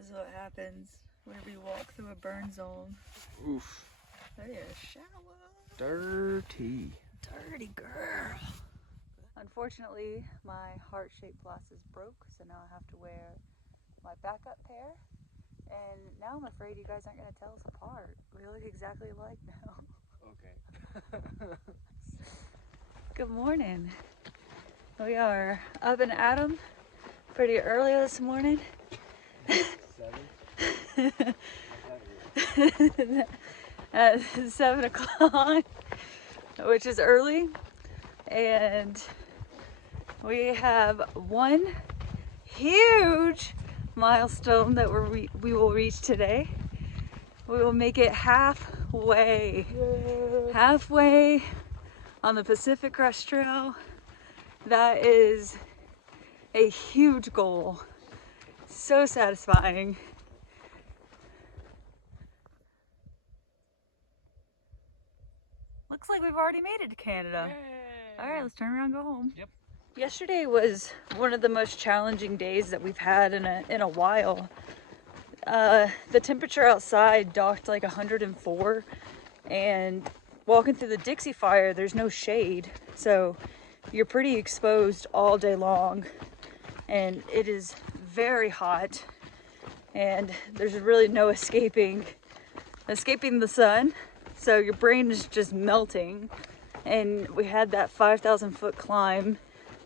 This is what happens whenever you walk through a burn zone. Oof. They are shallow. Dirty. Dirty girl. Unfortunately, my heart-shaped glasses broke, so now I have to wear my backup pair. And now I'm afraid you guys aren't going to tell us apart. We look exactly alike now. Okay. Good morning. We are up and at 'em pretty early this morning. 7? At 7 o'clock, which is early, and we have one huge milestone that we will reach today. We will make it halfway on the Pacific Crest Trail. That is a huge goal. So satisfying. Looks like we've already made it to Canada. Yay. All right, let's turn around and go home. Yep. Yesterday was one of the most challenging days that we've had in a while. The temperature outside docked like 104, and walking through the Dixie fire, there's no shade, so you're pretty exposed all day long, and it is very hot, and there's really no escaping the sun. So your brain is just melting, and we had that 5,000 foot climb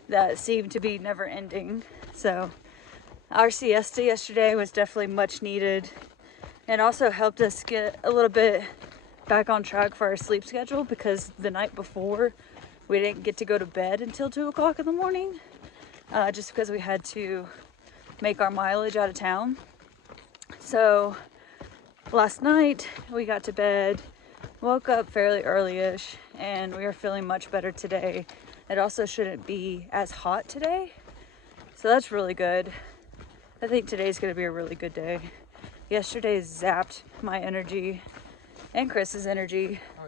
that seemed to be never ending. So our siesta yesterday was definitely much needed, and also helped us get a little bit back on track for our sleep schedule, because the night before we didn't get to go to bed until 2 o'clock in the morning, just because we had to make our mileage out of town. So last night we got to bed, woke up fairly early-ish, and we are feeling much better today. It also shouldn't be as hot today, so that's really good. I think today's gonna be a really good day. Yesterday zapped my energy and Chris's energy. Oh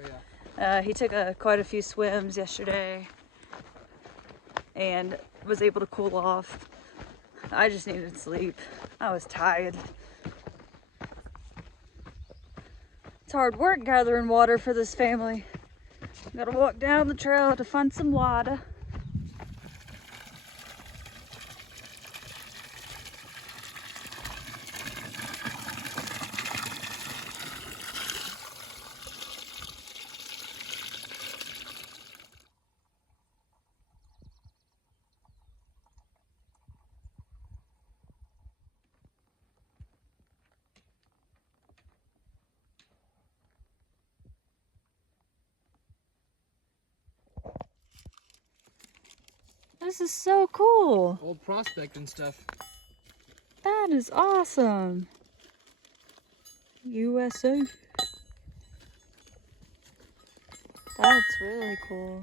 yeah. He took quite a few swims yesterday and was able to cool off. I just needed sleep. I was tired. It's hard work gathering water for this family. Gotta walk down the trail to find some water. This is so cool. Old prospect and stuff. That is awesome. USA. That's really cool.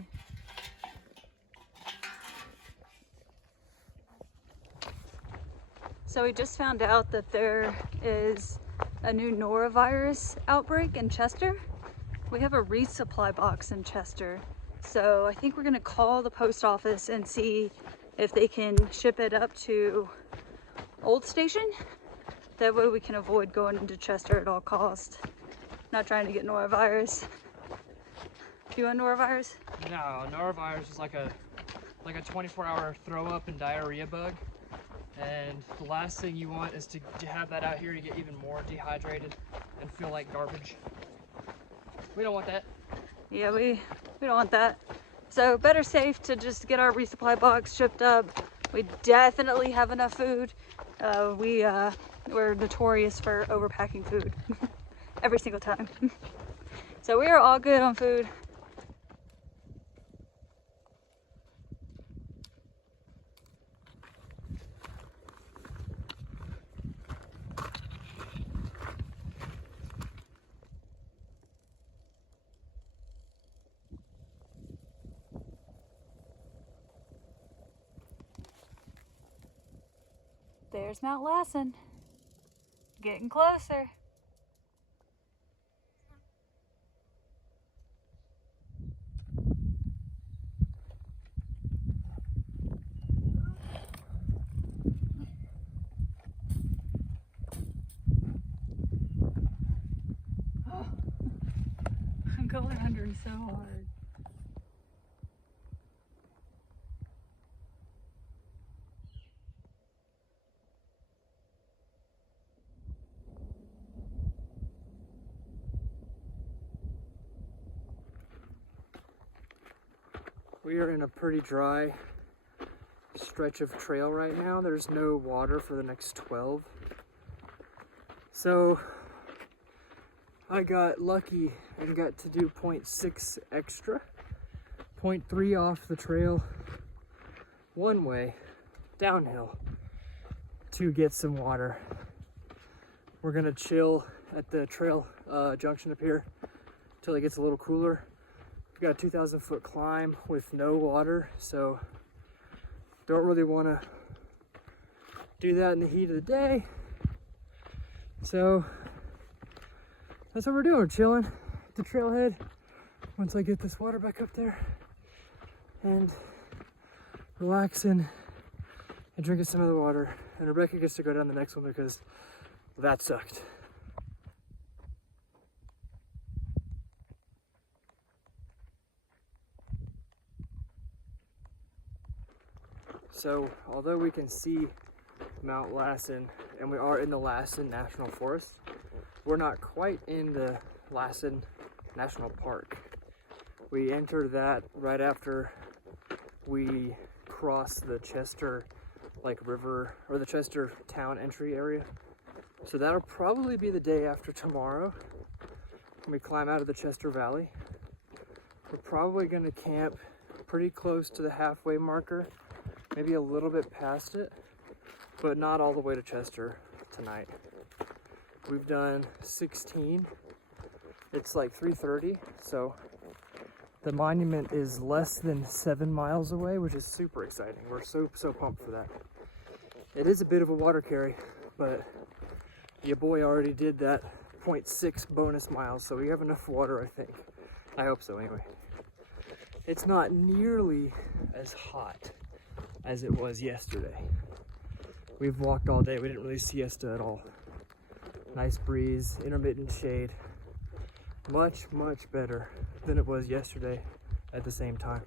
So we just found out that there is a new Norovirus outbreak in Chester. We have a resupply box in Chester. So I think we're gonna call the post office and see if they can ship it up to Old Station. That way we can avoid going into Chester at all costs. Not trying to get norovirus. Do you want norovirus? No, norovirus is like a 24-hour throw up and diarrhea bug. And the last thing you want is to have that out here to get even more dehydrated and feel like garbage. We don't want that. Yeah, we don't want that. So better safe to just get our resupply box shipped up. We definitely have enough food. We're notorious for overpacking food every single time. So we are all good on food. There's Mount Lassen. Getting closer. going under so hard. We are in a pretty dry stretch of trail right now. There's no water for the next 12. So I got lucky and got to do 0.6 extra, 0.3 off the trail one way downhill to get some water. We're gonna chill at the trail junction up here until it gets a little cooler. We got a 2,000 foot climb with no water, so don't really want to do that in the heat of the day. So that's what we're doing. We're chilling at the trailhead once I get this water back up there and relaxing and drinking some of the water. And Rebecca gets to go down the next one because that sucked. So although we can see Mount Lassen and we are in the Lassen National Forest, we're not quite in the Lassen National Park. We entered that right after we crossed the Chester river, or the Chester town entry area. So that'll probably be the day after tomorrow when we climb out of the Chester Valley. We're probably gonna camp pretty close to the halfway marker, maybe a little bit past it, but not all the way to Chester tonight. We've done 16. It's like 3:30, so the monument is less than 7 miles away, which is super exciting. We're so pumped for that. It is a bit of a water carry, but your boy already did that 0.6 bonus miles, so we have enough water, I think. I hope so, anyway. It's not nearly as hot as it was yesterday. We've walked all day. We didn't really siesta at all. Nice breeze, intermittent shade. Much, much better than it was yesterday at the same time.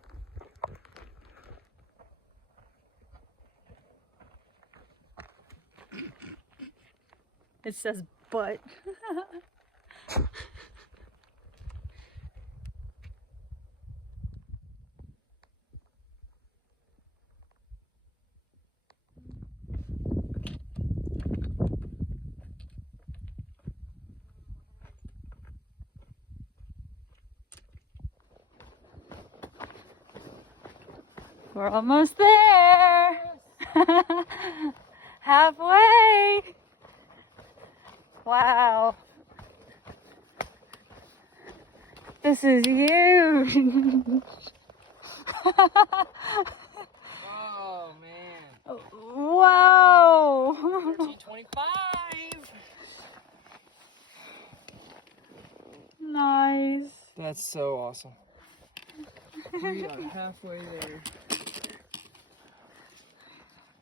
It says butt. We're almost there. Halfway. Wow. This is huge. Oh man. Whoa. 1325. Nice. That's so awesome. We are halfway there.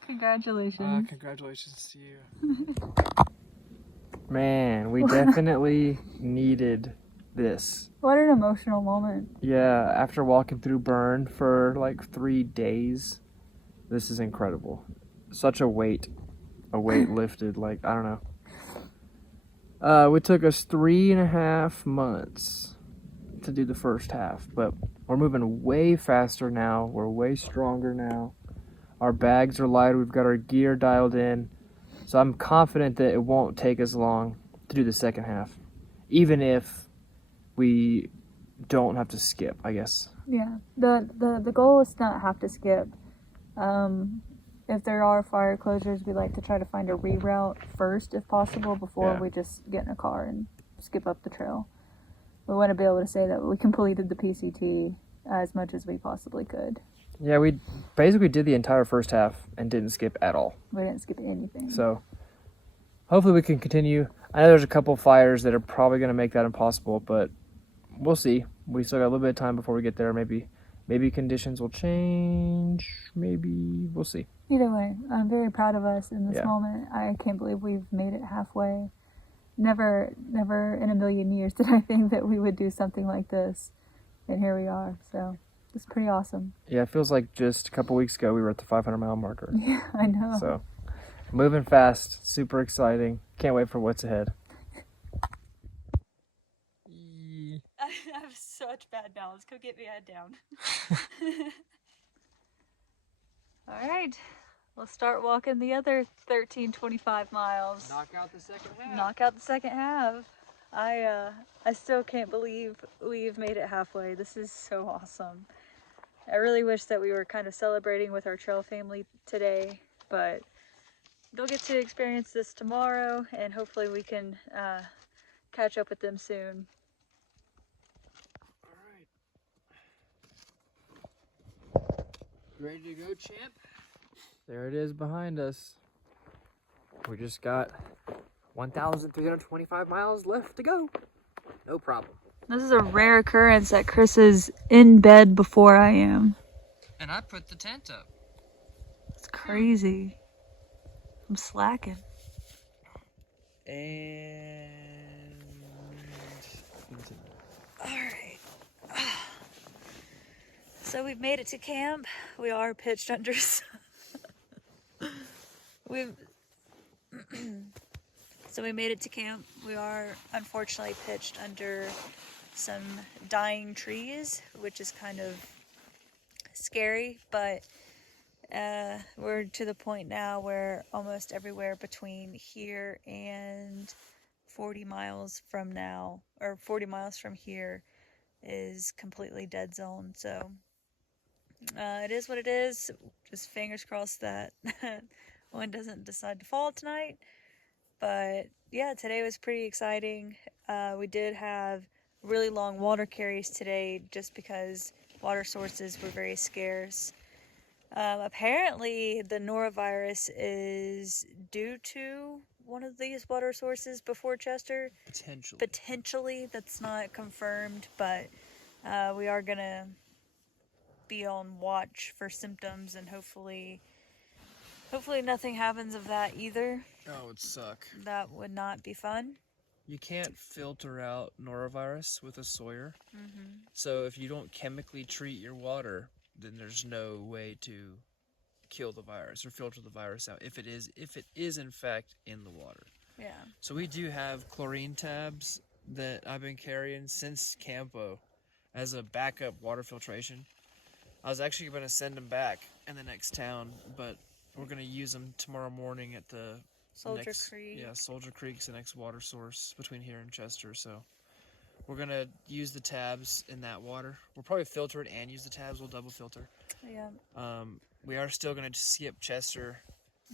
Congratulations. Congratulations to you. Man, we definitely needed this. What an emotional moment. Yeah, after walking through Burn for like 3 days, this is incredible. Such a weight lifted, like, I don't know. It took us 3.5 months to do the first half, but we're moving way faster now. We're way stronger now. Our bags are lighter. We've got our gear dialed in. So I'm confident that it won't take as long to do the second half, even if we don't have to skip, I guess. Yeah. The goal is to not have to skip. If there are fire closures, we like to try to find a reroute first if possible before we just get in a car and skip up the trail. We want to be able to say that we completed the PCT as much as we possibly could. Yeah, we basically did the entire first half and didn't skip at all. We didn't skip anything. So hopefully we can continue. I know there's a couple fires that are probably going to make that impossible, but we'll see. We still got a little bit of time before we get there. Maybe conditions will change. Maybe we'll see. Either way, I'm very proud of us in this moment. I can't believe we've made it halfway. Never in a million years did I think that we would do something like this. And here we are. So it's pretty awesome. Yeah, it feels like just a couple weeks ago we were at the 500-mile marker. Yeah, I know. So, moving fast, super exciting. Can't wait for what's ahead. I have such bad balance. Go get me head down. All right. We'll start walking the other 1325 miles. Knock out the second half. Knock out the second half. I still can't believe we've made it halfway. This is so awesome. I really wish that we were kind of celebrating with our trail family today, but they'll get to experience this tomorrow, and hopefully we can catch up with them soon. All right. Ready to go, champ? There it is behind us. We just got 1,325 miles left to go. No problem. This is a rare occurrence that Chris is in bed before I am. And I put the tent up. It's crazy. I'm slacking. And All right. So we've made it to camp. We are pitched under. So we made it to camp. We are unfortunately pitched under some dying trees, which is kind of scary, but we're to the point now where almost everywhere between here and 40 miles from now, or 40 miles from here, is completely dead zone. So it is what it is. Just fingers crossed that one doesn't decide to fall tonight. But yeah, today was pretty exciting. We did have really long water carries today just because water sources were very scarce. Apparently the Norovirus is due to one of these water sources before Chester. Potentially, that's not confirmed, but we are gonna be on watch for symptoms, and hopefully nothing happens of that either. Oh, it would suck. That would not be fun. You can't filter out norovirus with a Sawyer. So if you don't chemically treat your water, then there's no way to kill the virus or filter the virus out if it is in fact in the water. Yeah. So we do have chlorine tabs that I've been carrying since Campo as a backup water filtration. I was actually going to send them back in the next town, but we're going to use them tomorrow morning at the Soldier Creek. Yeah, Soldier Creek's the next water source between here and Chester, so we're going to use the tabs in that water. We'll probably filter it and use the tabs. We'll double filter. Yeah. We are still going to skip Chester.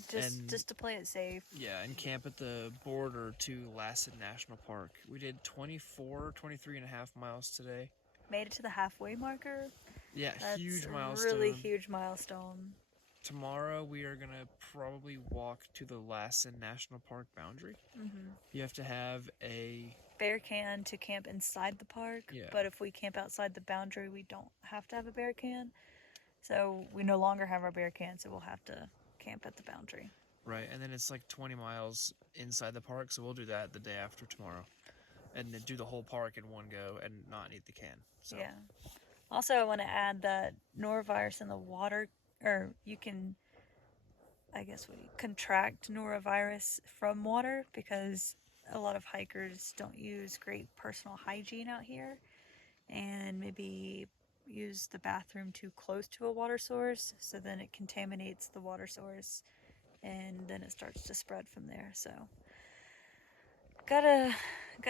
Just to play it safe. Yeah, and camp at the border to Lassen National Park. We did 23 and a half miles today. Made it to the halfway marker. Yeah, That's huge a milestone. really huge milestone. Tomorrow we are going to probably walk to the Lassen National Park boundary. You have to have a bear can to camp inside the park, but if we camp outside the boundary, we don't have to have a bear can. So we no longer have our bear can, so we'll have to camp at the boundary. Right, and then it's like 20 miles inside the park, so we'll do that the day after tomorrow. And then do the whole park in one go and not need the can. So. Yeah. Also, I want to add that norovirus in the water, or you can, I guess, contract norovirus from water because a lot of hikers don't use great personal hygiene out here and maybe use the bathroom too close to a water source, so then it contaminates the water source and then it starts to spread from there. So gotta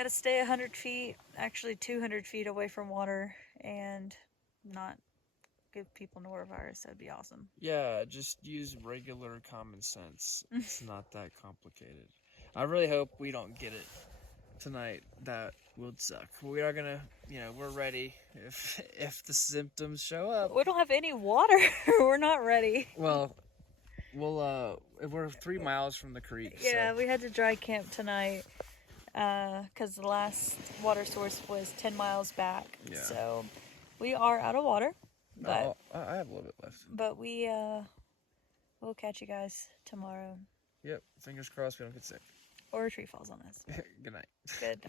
stay 100 feet, actually 200 feet away from water and not give people norovirus. That'd be awesome. Yeah, just use regular common sense. It's not that complicated. I really hope we don't get it tonight. That would suck. We are gonna, we're ready if the symptoms show up. We don't have any water. We're not ready. Well, we're 3 miles from the creek. Yeah, so. We had to dry camp tonight because the last water source was 10 miles back. Yeah. So we are out of water. But I have a little bit left. But we'll catch you guys tomorrow. Yep. Fingers crossed we don't get sick. or a tree falls on us. Good night. Good.